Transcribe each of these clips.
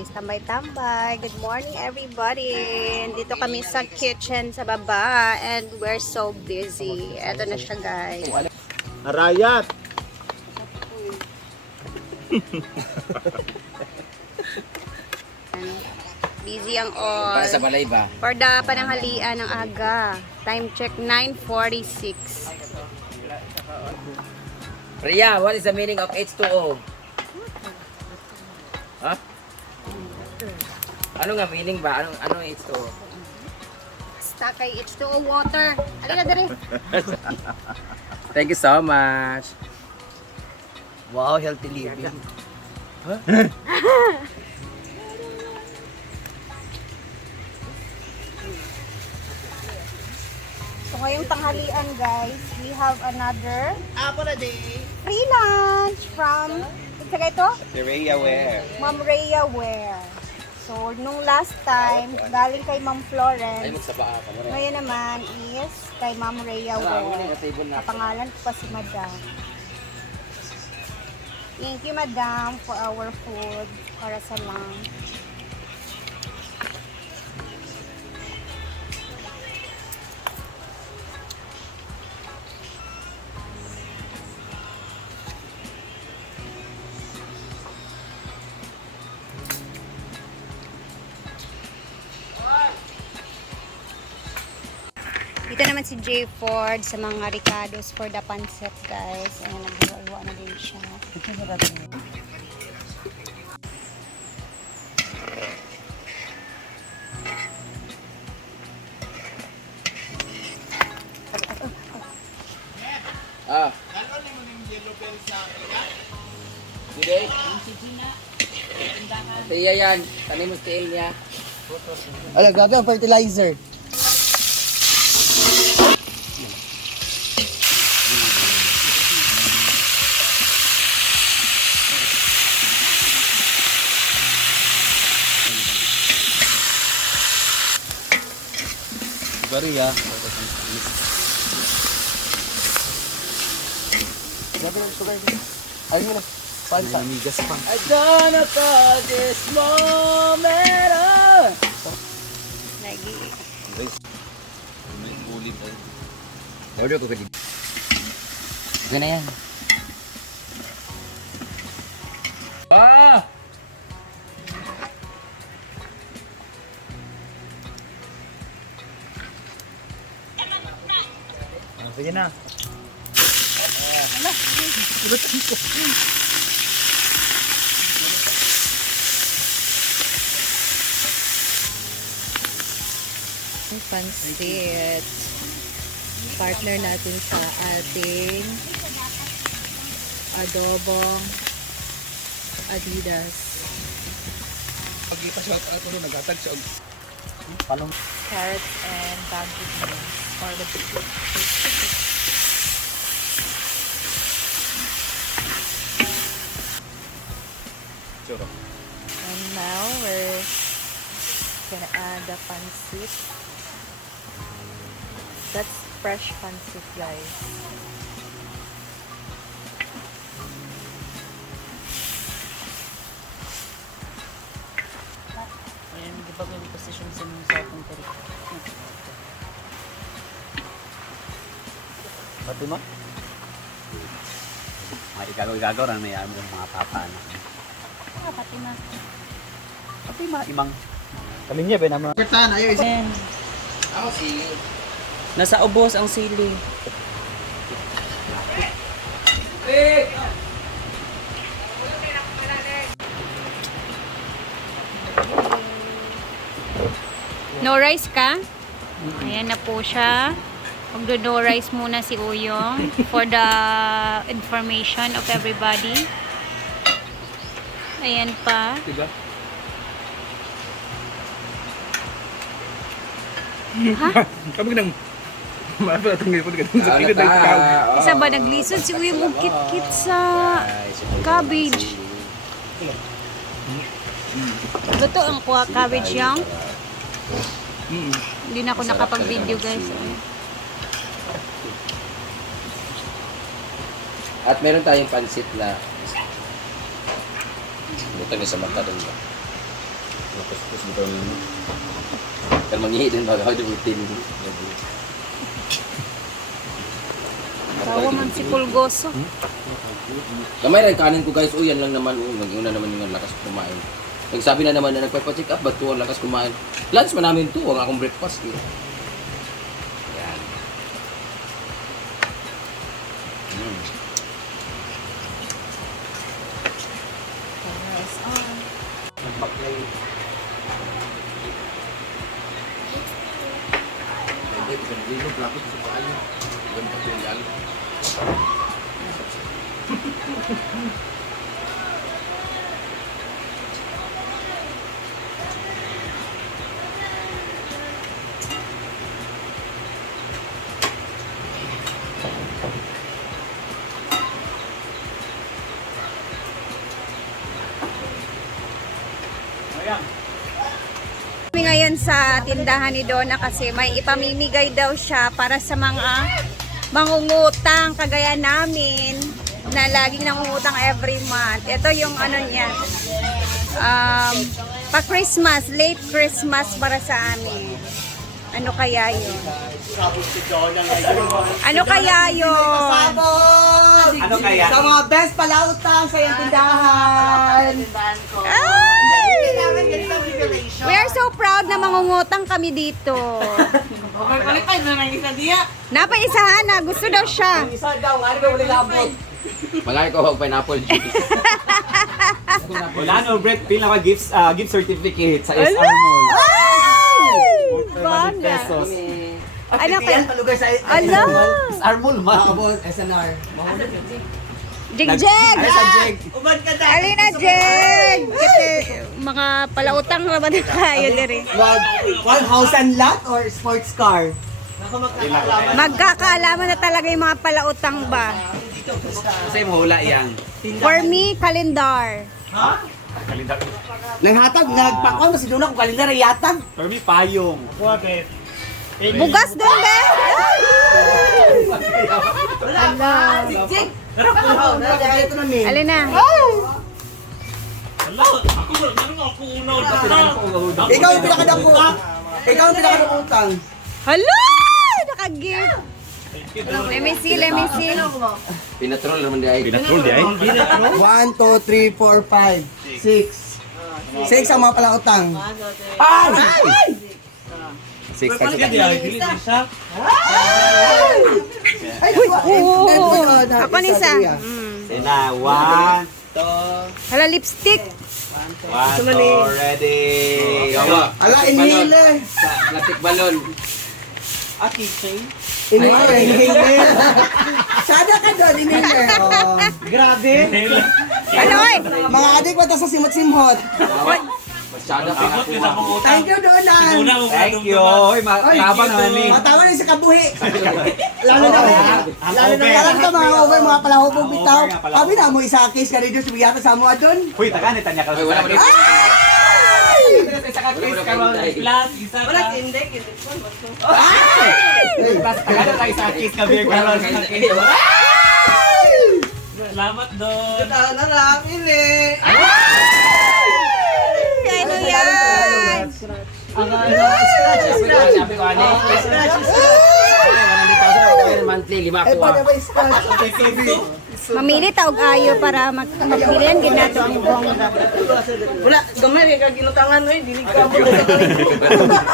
guys, tambay-tambay. Good morning everybody. Dito kami sa kitchen sa baba and we're so busy. Eto na siya guys. Arayat! Busy ang all. Para sa balay ba? For the pananghalian ng aga. Time check 9:46. Priya, what is the meaning of H2O? Ha? Ano nga meaning ba? Ano H2O? Basta kay H2O water. Alina dere. Thank you so much. Wow, healthy living. So ngayong tanghalian guys, we have another free lunch from ito? Rhea Ware. Ma'am Rhea Ware. So, nung last time, galing kay Ma'am Ay, Florence. magsaba ka mo rin. Ngayon naman is kay Ma'am Rhea Ware. Kapangalan ko pa si Madam. Thank you, Madam, for our food. Para sa lunch. Dito naman si Jay Ford sa mga ricados for the pancit, guys. Ayan, naghiwa-hiwa na din siya. Ah. Today? Priya yan. Tanim mo sa niya. Ala, grabe ang fertilizer. Sorry ya. Grabe ang sugar niya. Ayun mo na. Pansa. Namigas pa. I don't know call this moment. Lagi. May ulit ay. Order ko kasi. Okay na yan. Ah! Sige na. Pansit. Partner natin sa ating adobong Adidas. Pag ipa-shout out mo, nag-atag siya. Carrots and bamboo beans or the Choro. And now we're gonna add the pansit. That's fresh pansit, guys. Ayan, di ba may position sa mga sa akong tarik? Pati mo? Igagaw na may mga papa na. Pati na. Pati imang. Kami niya, ba naman? Pertan, ayaw isa. Ayan, Ako si... nasa ubos ang sili. No rice ka? Ayan na po siya. Magdo-no rice muna si Uyong for the information of everybody. Ayan pa. Diba? Kami nang mapala itong ngipon ka dun sa kilid ng tao. Isa ba naglisod si Uyong og kit-kit sa cabbage? Luto ang kuha cabbage yang. Hindi na ako nakapag-video guys. At meron tayong pansit na Buto niya sa mata doon ba? Tapos buto ni. Kan mangihi din baga di butin. Tawa man si Pulgoso. Kamay rin kanin ko guys, yan lang naman, mag-iuna naman yung lakas kumain. Nagsabi na naman na nagpa-check up, ba't to ang lakas kumain? Lunch man namin to, wala akong breakfast eh. Yan. Rice on. Hindi, pinag-ilog, lapit sa paalim. Yan pa yung yan. Kami ngayon sa tindahan ni Donna kasi may ipamimigay daw siya para sa mga mangungutang kagaya namin na laging nangungutang every month. Ito yung ano niya, pa Christmas, late Christmas para sa amin. Ano kaya yun? Ano kaya yun? Ano kaya? Sa mga best palautang sa iyong tindahan. Ay! We are so proud na mangungutang kami dito. Balik tayo na ng isa diya. Napaisahan na, gusto daw siya. Isa daw, nga rin wala labot. Malaki ko hog pineapple juice. Wala no, Brett, pila ka gift certificate sa SR Mall. Banda. Pesos. Ano kaya? Palugay sa Ala! SR Mall, ma. Abot, SNR. Jigjeg! Ay, sa Jeg. Ubad ka tayo. Alina, Jeg! Kasi mga palautang naman na tayo diri. One house and lot or sports car? Magkakaalaman na talaga yung mga palautang ba? Kasi mo hula yan. For me, kalendar. Naghatag, nagpakuan mo si Duna kung kalendar ay yatag. For me, payong. Bugas doon, be! Ala. Ito na min. Alina. Ikaw ang pinakadako. Ikaw ang pinakadakutang. Hala! Naka-gift. Let me see. Pinatrol naman di ay. Pinatrol di ay. 1, 2, 3, 4, 5, 6. 6 ang mga palautang. Six ka Ay, Oo. Ako ni sa. Sina, 1, Hala, lipstick. 1, 2, ready. Ala, inhale. Plastic balon. Inhale. Sada ka doon, inhale. Oh. Ano, oy? Mga adik ba sa simot-simot? Masyado pa nakuha. Thank you, Donan. Thank you. Oy, mataba na ni. Matawa na yung sa kabuhi. Lalo na ka mga over, mga palahubog bitaw. Kami na mo isa case ka rin doon, sumiyata sa mo doon. Uy, taga ni tanya ka. Ay, wala mo na. Isa ka case ka ron. Wala tindig. Taga na tayo sa case ka beer ka ron. Salamat doon. Ano yan? Sabi ko ano? Monthly, 5 Eh, ko. paano ba yung scotch? Mamili taog ayo para magbilihan ginato ang bongga. Wala, gamay ka ginutangan oy, dili ka mo.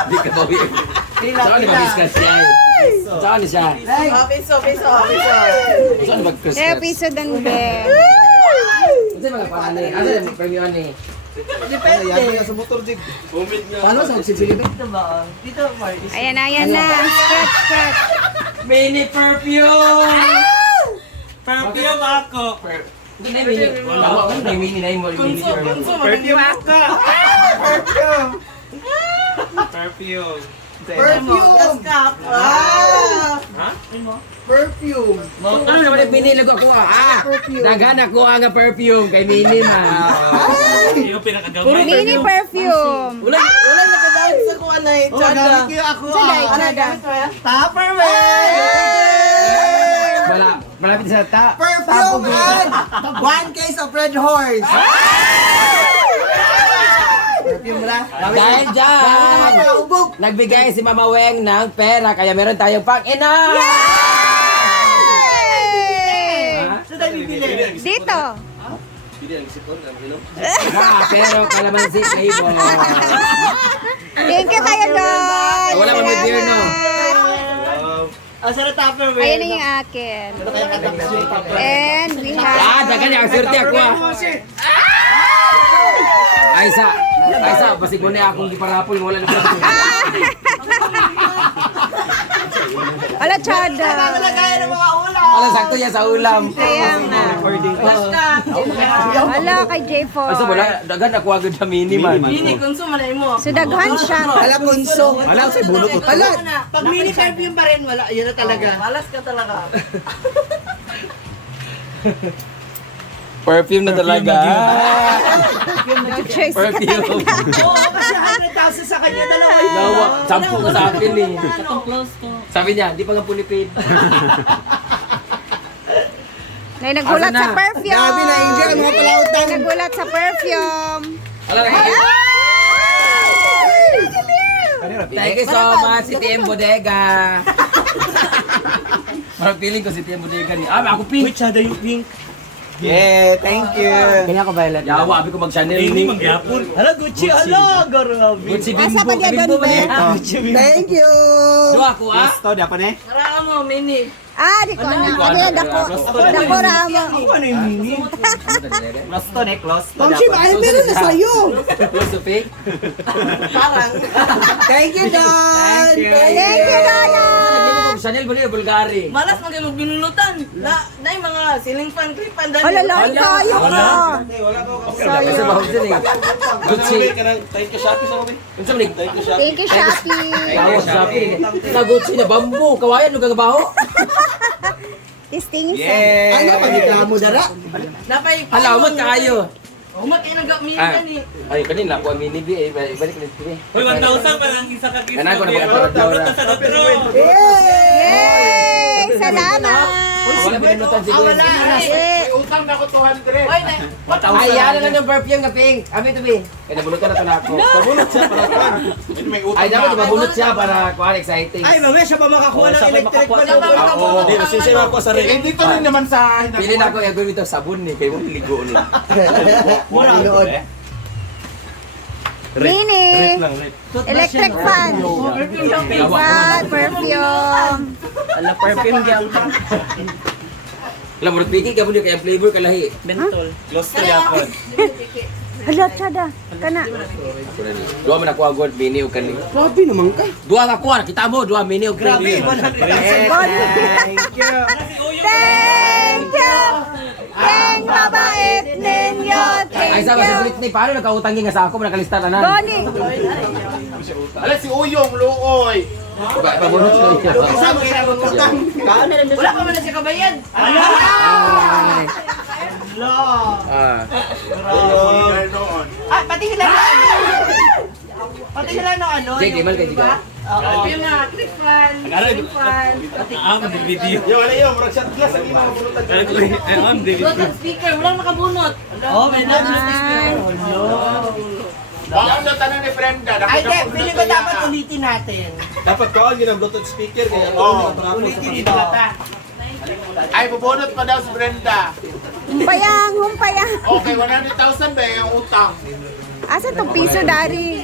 Di ka tawi. Saan ni mag-discuss siya? Saan ni siya? Piso. Saan mag-discuss? Kaya piso dan be. Kasi mga panani. Ano yung premyo ani? Paano sa magsisilip? Ayan na. Scratch. Mini perfume! Perfume ako! Hindi na mini. Wala ko na mini na mo mini. Perfume ako. Perfume. Perfume! Perfume! Ano naman yung binili ko Daghan ako nga perfume kay mini man. Yung pinakagamay. Mini perfume. Wala nakadaan sa kuha na eh. Tsada. Tsada. Tupperware! Malapit sa Perfume and 1 case of Red Horse. perfume ra. Dahil dyan, Ubog. nagbigay si Mama Weng ng pera, kaya meron tayong pang-ina! Dito. Pero kalamansi flavor. Thank you kayo doon. Wala pa may beer, no? Asa na Tupperware? Ayan na yung akin. And we have... Dagan niya, ang swerte ako Ay sa, basig mo na akong giparapol, wala na pala. Wala, Chada. Wala, sakto niya sa ulam. Kaya nga. Wala kay J4. Asa wala, dagan ako agad sa mini man. Mini, konsumo na mo. So, daghan siya. Ala punso. Wala sa bunot ko. Ala. Pag mini perfume pa rin, wala. Yun na talaga. Malas ka talaga. Perfume na talaga. Choice. Perfume. Oo, kasi 100,000 sa kanya, dalawa yun. Nawa, 10 sa akin eh. Sabi niya, di pa nga punipid. Nay, nagulat Asa sa na? perfume. Grabe na, enjoy ang mga palautan. Nagulat sa perfume. Wala na. Thank you so much, si TM Bodega. Parang feeling ko si TM Bodega ni. Ako pink. Wait, Chada yung pink. Yeah, thank you. Kanya ko violet. Yawa, abi ko mag-Chanel Hindi ni. magyapon. Hala, Gucci, hala, grabe. Gucci Asa Bimbo. pa niya doon, be? Thank you. Dua ko ah. Gusto, dapat eh. Naraan mo, mini. Di ko na. Ano yan, dako. Dako ramo. Ano yung mini? Gusto, ne, close. Ma'am Shim, ay meron na sa'yo. Close to fake. Parang. Thank you, Don. Thank you. Thank you, Donna. Chanel ba niya Bulgari? Malas mo kayo magbinunutan. Na yung mga ceiling fan, clip fan, Hala, lang tayo ka. Kasi ba siya ni? Gucci. Thank you, Shopee sa kami. Unsa man ni? Thank you, Shopee. Tawas Shopee. Na Gucci na bambu. Kawayan lugang baho. Testing sa. Yeah. Ano, pagkita mo dara? Napay. Halawat kaayo. Umat kayo nag-mini Ah. yan eh. Ay, kanina ako ang mini B. Ibalik na ito. Uy, 1,000 pa lang isa ka gift. Yan ako na magkaparat daw na. Sa Notro. Yay! Salamat! Wala pinunutan si Gwen. Yay! Oy, na. Ay, yan na lang yung perfume nga pink. Abi to be. Kaya nabunutan na ito na ako. Nabunot siya para kuhan. Ay, dapat mabunot siya para kuhan exciting. Ay, mamaya siya pa makakuha ng electric fan. Oo, di, masisira ako sa rin. Dito rin naman sa... Pili na ako gagawin ito sabon ni. Kaya mo ligo ni. Mura ang lood. Mini! Electric fan! Wow, perfume! Ala, perfume gyud. Alam mo, piki ka mo niya kaya flavor kalahi. Mentol. Close to yapon. Hala, Chada. Kana. Dua man ako agad, mini o kani. Grabe naman ka. Dua ka kuha, kita mo, dua mini o kani. Thank you. Thank you! Thank babait ninyo! Ay, Thank sa si you! Britney, paano nagkautangin nga sa ako, nakalista na nan. Goni! Ala si Uyong, Luoy. Pabunot ko yun. Wala pa man na siya kabayan. Ay. Ah. Pati sila na Pati sila na ano. Jake, imal kay Jiga. Yung nga, clip fan, ceiling fan. Video. Yo, ala yo, murag shot glass ang imong bulutan. Bluetooth speaker, walang nakabunot. Oh, may Baka na tanong ni Brenda. Ay, de, feeling ko dapat ulitin natin. Dapat kaon yun ang Bluetooth speaker kaya ulitin dito. Ay, bubunot pa daw si Brenda. Humpayang, humpayang. Okay, 100,000 ba yung utang? Asa itong piso, Dari?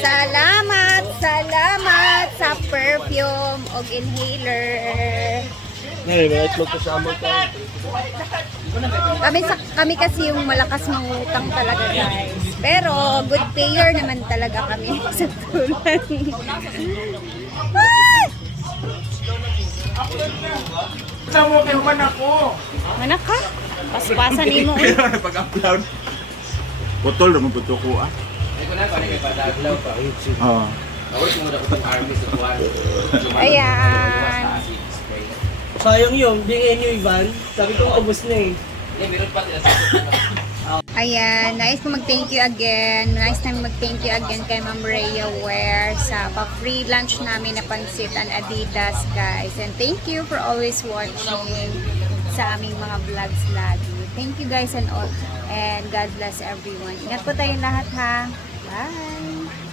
Salamat, salamat sa perfume o inhaler. Kami kasi yung malakas mangutang talaga, guys. Pero good payer naman talaga kami sa tulan. Ay! Sa mo kayo man ako. Manak ka? Paspasan ni mo. Pag-upload. Putol naman puto ko ah. Oo. Ayan. Sayang yun, bigyan nyo Ivan. Sabi ko, ubos na eh. Ayan, nice ko mag-thank you again. Nice na mag-thank you again kay Ma'am Rhea Ware sa pa-free lunch namin na pansit and Adidas, guys. And thank you for always watching sa aming mga vlogs lagi. Thank you guys and all. And God bless everyone. Ingat po tayong lahat ha. Bye!